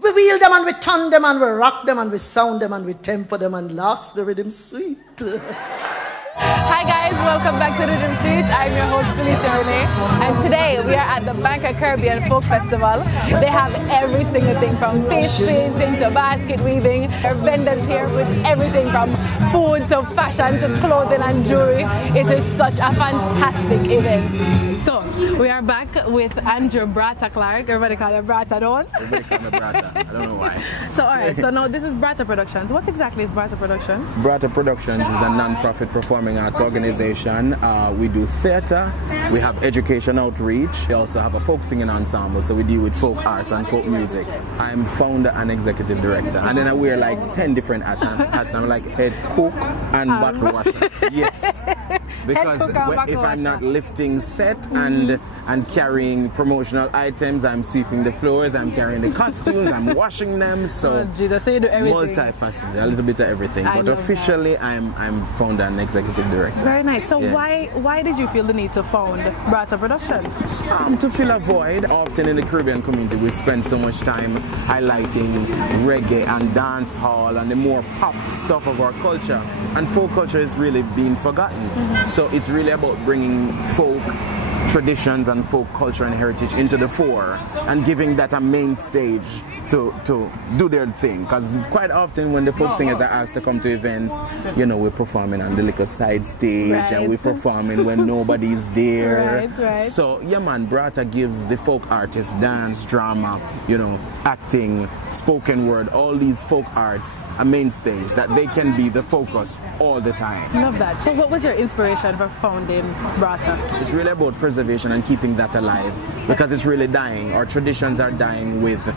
We wheel them and we turn them and we rock them and we sound them and we tempo them and last the rhythm sweet. Hi guys, welcome back to DiRiddimSweet. I'm your host Phylecia Renae, and today we are at the Banca Caribbean Folk Festival. They have every single thing from face painting to basket weaving. There are vendors here with everything from food to fashion to clothing and jewelry. It is such a fantastic event. So we are back with Andrew Braata Clark. Everybody call him Braata, don't? Everybody call me Braata. I don't know why. So alright, so now this is Braata Productions. What exactly is Braata Productions? Braata Productions is a non-profit performing arts organization. We do theatre, we have education outreach, we also have a folk singing ensemble, so we deal with folk arts and folk music. I'm founder and executive director, and then I wear like 10 different hats. I'm like head cook and bottle washer. Yes. Because if I'm not lifting set and carrying promotional items, I'm sweeping the floors, I'm carrying the costumes, I'm washing them, so Jesus, so you do everything. Multifaceted, a little bit of everything. But officially I'm founder and executive director. Very nice. So why did you feel the need to found Braata Productions? To fill a void. Often in the Caribbean community we spend so much time highlighting reggae and dance hall and the more pop stuff of our culture, and folk culture is really being forgotten. So it's really about bringing folk traditions and folk culture and heritage into the fore and giving that a main stage to do their thing, because quite often when the folk singers are asked to come to events, you know, we're performing on the little side stage, and we're performing when nobody's there. So yeah man, Braata gives the folk artists dance, drama, you know, acting, spoken word, all these folk arts a main stage that they can be the focus all the time. Love that. So what was your inspiration for founding Braata? It's really about preservation and keeping that alive, because it's really dying. Our traditions are dying with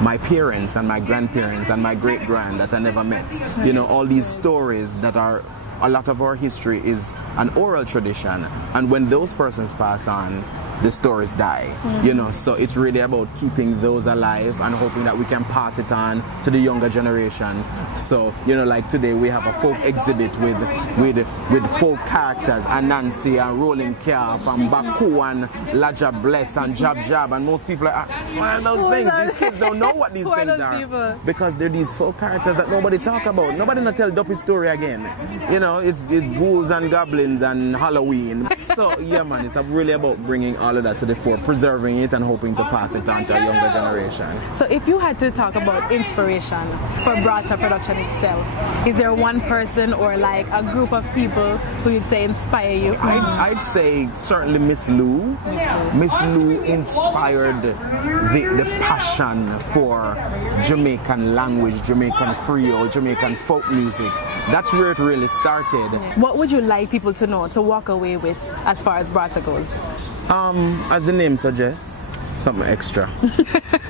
my parents and my grandparents and my great-grand that I never met. You know, all these stories that are, a lot of our history is an oral tradition, and when those persons pass on, the stories die, you know, so it's really about keeping those alive and hoping that we can pass it on to the younger generation. So, you know, like today we have a folk exhibit with folk characters, Anansi and Rolling Calf and Baku and Laja Bless and Jab Jab, and most people are asking, what are those things? These kids don't know what these things are. Because they're these folk characters that nobody talk about. Nobody not tell Duppy story again. You know, it's ghouls and goblins and Halloween. So yeah man, it's really about bringing all of that to the fore, preserving it and hoping to pass it on to a younger generation. So if you had to talk about inspiration for Braata Production itself, is there one person or like a group of people who you'd say inspire you? I'd say certainly Miss Lou. Miss Lou inspired the passion for Jamaican language, Jamaican Creole, Jamaican folk music. That's where it really started. What would you like people to know, to walk away with as far as Braata goes? As the name suggests, something extra.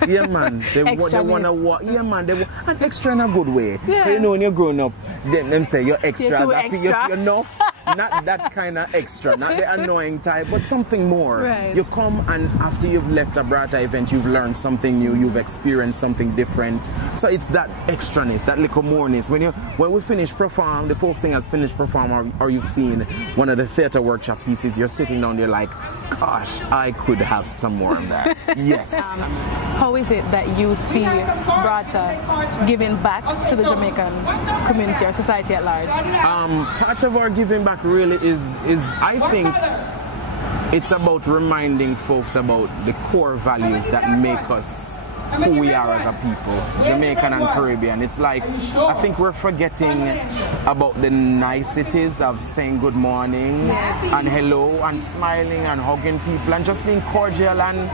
Yeah man, they wanna walk. Yeah man, they want an extra in a good way. Yeah. You know, when you're growing up, them say you're extra. You're too extra. You're enough. Not that kind of extra, not the annoying type, but something more. Right. You come and after you've left a Braata event, you've learned something new, you've experienced something different. So it's that extraness, that little moreness. When we finish perform, the folk singers finish perform, or you've seen one of the theatre workshop pieces, you're sitting down there like, gosh, I could have some more of that. Yes. How is it that you see Braata giving back to the Jamaican community or society at large? Part of our giving back really is I think it's about reminding folks about the core values that make us who we are as a people, Jamaican and Caribbean. It's like, I think we're forgetting about the niceties of saying good morning and hello and smiling and hugging people and just being cordial. And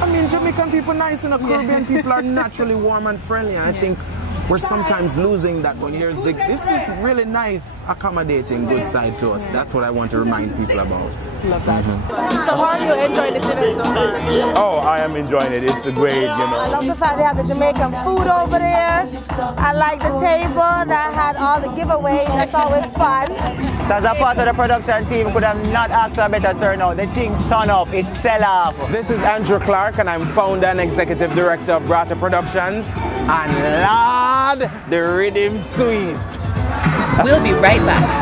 I mean, Jamaican people nice and Caribbean people are naturally warm and friendly. I think we're sometimes losing that when there's this really nice, accommodating, good side to us. That's what I want to remind people about. Love that. So how are you enjoying this event so far? Oh, I am enjoying it. It's a great, you know. I love the fact they have the Jamaican food over there. I like the table that had all the giveaways. That's always fun. As a part of the production team, could have not asked for a better turnout. The thing turn up, it's sell off. This is Andrew Clark, and I'm founder and executive director of Braata Productions. And Lord, DiRiddimSweet. We'll be right back.